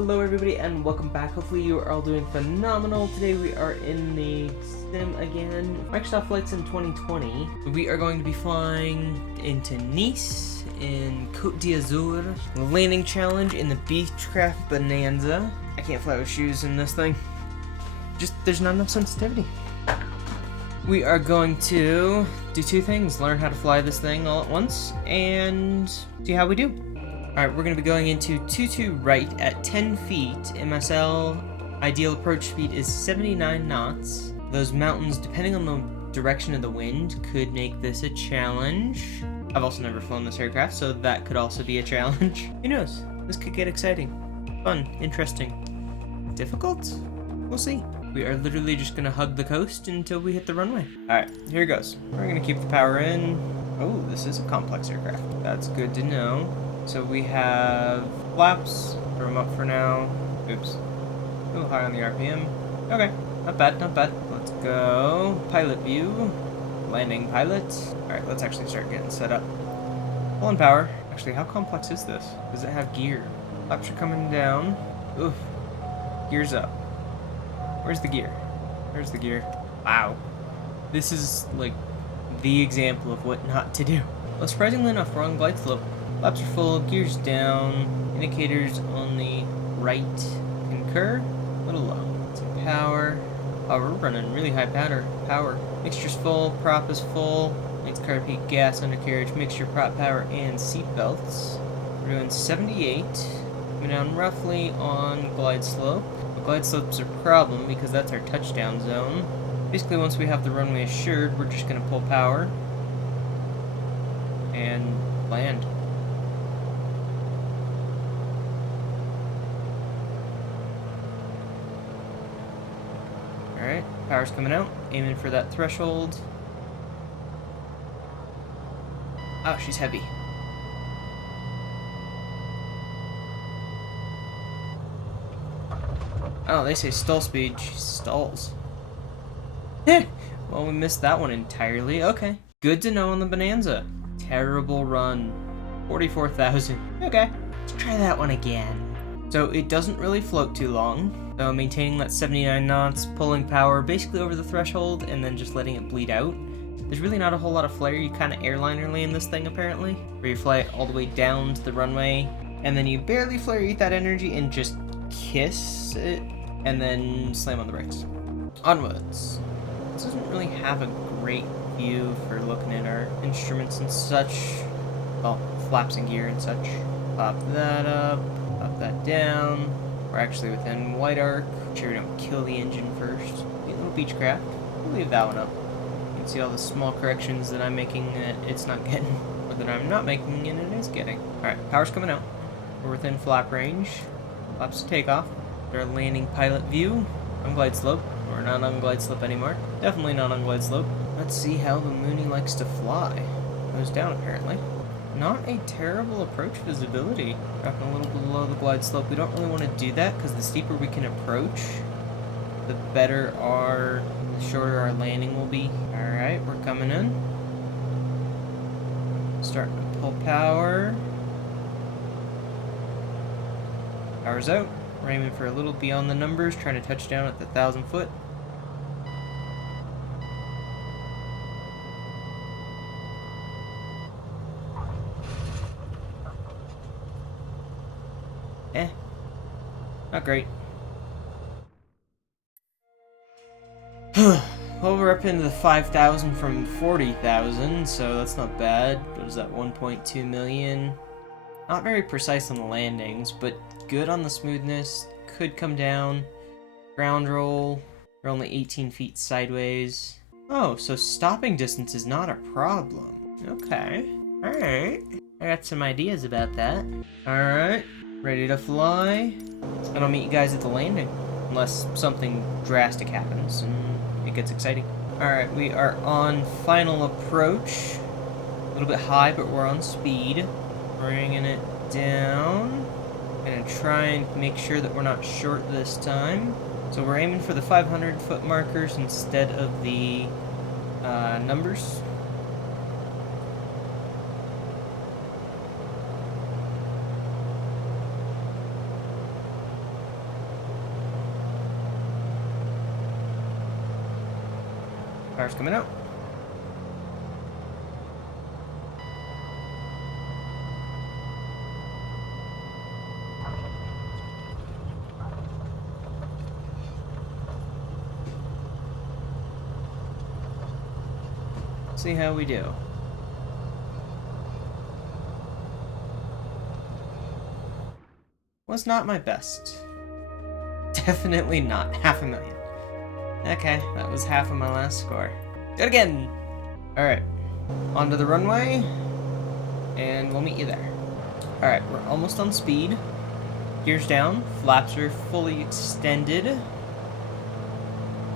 Hello everybody and welcome back. Hopefully you are all doing phenomenal. Today we are in the sim again, Microsoft Flight Sim 2020. We are going to be flying into Nice in Côte d'Azur, landing challenge in the Beechcraft Bonanza. I can't fly with shoes in this thing. There's not enough sensitivity. We are going to do two things: learn how to fly this thing all at once and see how we do. Alright, we're going to be going into 22 right at 10 feet. MSL ideal approach speed is 79 knots. Those mountains, depending on the direction of the wind, could make this a challenge. I've also never flown this aircraft, so that could also be a challenge. Who knows? This could get exciting, fun, interesting. Difficult? We'll see. We are literally just going to hug the coast until we hit the runway. Alright, here goes. We're going to keep the power in. Oh, this is a complex aircraft. That's good to know. So we have flaps, throw them up for now. Oops. A little high on the RPM. Okay, not bad, not bad. Let's go. Pilot view. Landing pilot. Alright, let's actually start getting set up. Full on power. Actually, how complex is this? Does it have gear? Flaps are coming down. Oof. Gears up. Where's the gear? Where's the gear? Wow. This is, like, the example of what not to do. Well, surprisingly enough, we're on glide slope. Flaps are full, gears down, indicators on the right concur, a little low. Some power. Oh, we're running really high power. Mixture's full, prop is full, next car peak, gas, undercarriage, mixture, prop power, and seat belts. We're doing 78, coming down roughly on glide slope. But glide slope's a problem because that's our touchdown zone. Basically, once we have the runway assured, we're just going to pull power and land. Alright, power's coming out, aiming for that threshold. Oh, she's heavy. Oh, they say stall speed, she stalls. Well, we missed that one entirely. Okay, good to know on the Bonanza. Terrible run. 44,000. Okay, let's try that one again. So it doesn't really float too long. So maintaining that 79 knots, pulling power basically over the threshold, and then just letting it bleed out. There's really not a whole lot of flare. You kind of airliner land this thing apparently, where you fly it all the way down to the runway, and then you barely flare eat that energy and just kiss it, and then slam on the brakes. Onwards. This doesn't really have a great view for looking at our instruments and such. Well, flaps and gear and such. Pop that up, pop that down. We're actually within white arc. Make sure we don't kill the engine first. A little Beechcraft. We'll leave that one up. You can see all the small corrections that I'm making that it's not getting, or that I'm not making and it is getting. Alright, power's coming out. We're within flap range. Flaps to takeoff. Our landing pilot view. On glide slope. We're not on glide slope anymore. Definitely not on glide slope. Let's see how the Mooney likes to fly. Goes down apparently. Not a terrible approach visibility. Dropping a little below the glide slope. We don't really want to do that because the steeper we can approach, the shorter our landing will be. Alright, we're coming in. Starting to pull power. Power's out. We're aiming for a little beyond the numbers, trying to touch down at the 1,000 foot. Not great. Well, we're up into the 5,000 from 40,000, so that's not bad. What is that, 1.2 million? Not very precise on the landings, but good on the smoothness. Could come down. Ground roll. We're only 18 feet sideways. Oh, so stopping distance is not a problem. Okay. Alright. I got some ideas about that. Alright. Ready to fly. And I'll meet you guys at the landing. Unless something drastic happens and it gets exciting. Alright, we are on final approach. A little bit high, but we're on speed. Bringing it down. Gonna try and make sure that we're not short this time. So we're aiming for the 500 foot markers instead of the numbers. Power's coming out. See how we do. Was not my best. Definitely not. 500,000. Okay, that was half of my last score. Good again! Alright. Onto the runway. And we'll meet you there. Alright, we're almost on speed. Gears down. Flaps are fully extended.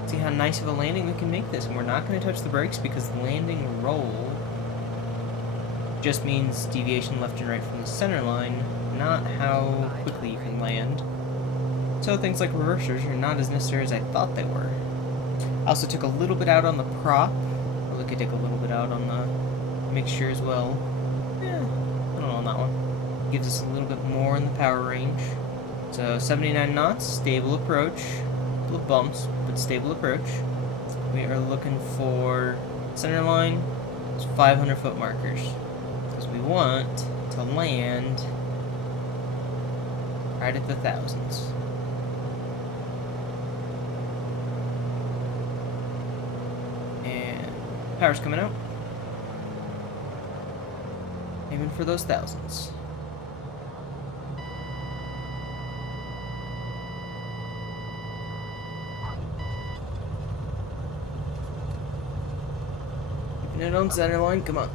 See how nice of a landing we can make this. And we're not going to touch the brakes because landing roll just means deviation left and right from the center line, not how quickly you can land. So things like reversers are not as necessary as I thought they were. I also took a little bit out on the prop. Probably could take a little bit out on the mixture as well. Yeah, I don't know on that one. Gives us a little bit more in the power range. So 79 knots, stable approach. Little bumps, but stable approach. We are looking for center line, 500 foot markers. Because we want to land right at the thousands. And power's coming out. Aiming for those thousands. Keeping it on center line, come on.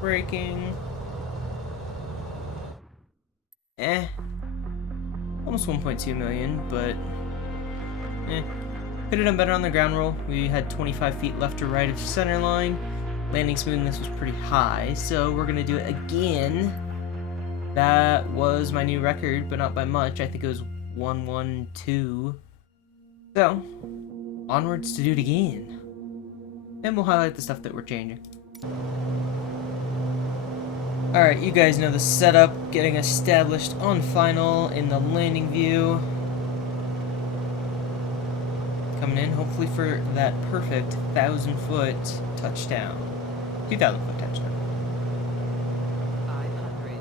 Braking. Almost 1.2 million, but could have done better on the ground roll. We had 25 feet left to right of center line. Landing smoothness was pretty high, so we're gonna do it again. That was my new record, but not by much. I think it was 112. So, onwards to do it again. And we'll highlight the stuff that we're changing. Alright, you guys know the setup, getting established on final in the landing view. Coming in, hopefully for that perfect 1,000 foot touchdown. 2,000 foot touchdown. 500.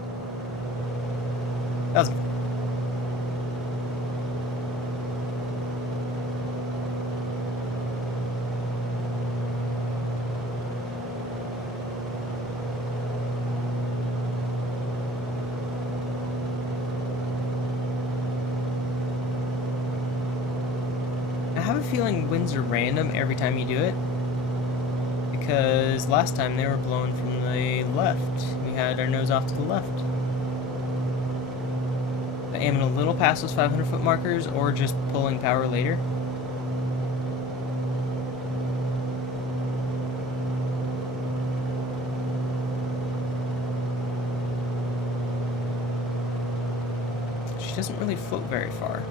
1,000. I have a feeling winds are random every time you do it, because last time they were blowing from the left. We had our nose off to the left. Aiming a little past those 500 foot markers, or just pulling power later. She doesn't really float very far.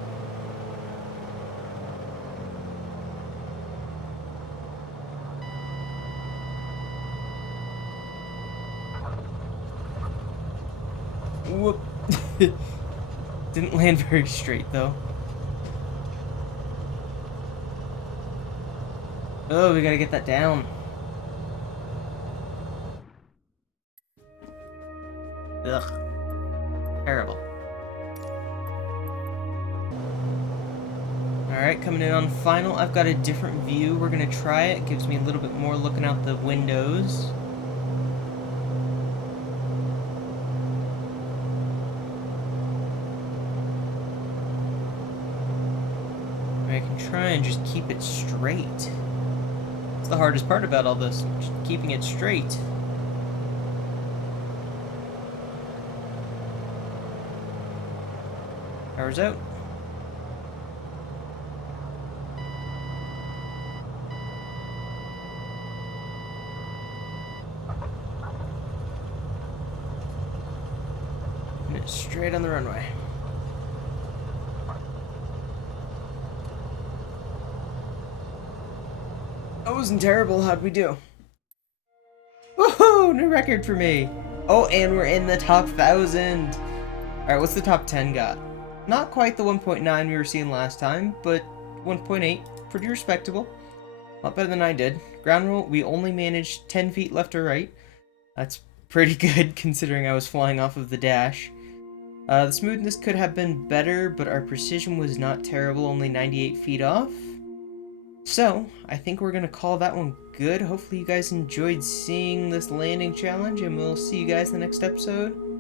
Whoop. Didn't land very straight though. Oh, we gotta get that down. Ugh. Terrible. Alright, coming in on final. I've got a different view. We're gonna try it. Gives me a little bit more looking out the windows. I can try and just keep it straight. It's the hardest part about all this, just keeping it straight. Power's out. And it's straight on the runway. That wasn't terrible. How'd we do? Woohoo! New record for me. Oh, and we're in the top 1,000. Alright, what's the top 10 got? Not quite the 1.9 we were seeing last time, but 1.8. pretty respectable. A lot better than I did. Ground roll, we only managed 10 feet left or right. That's pretty good considering I was flying off of the dash. The smoothness could have been better, but our precision was not terrible, only 98 feet off. So, I think we're going to call that one good. Hopefully you guys enjoyed seeing this landing challenge, and we'll see you guys in the next episode.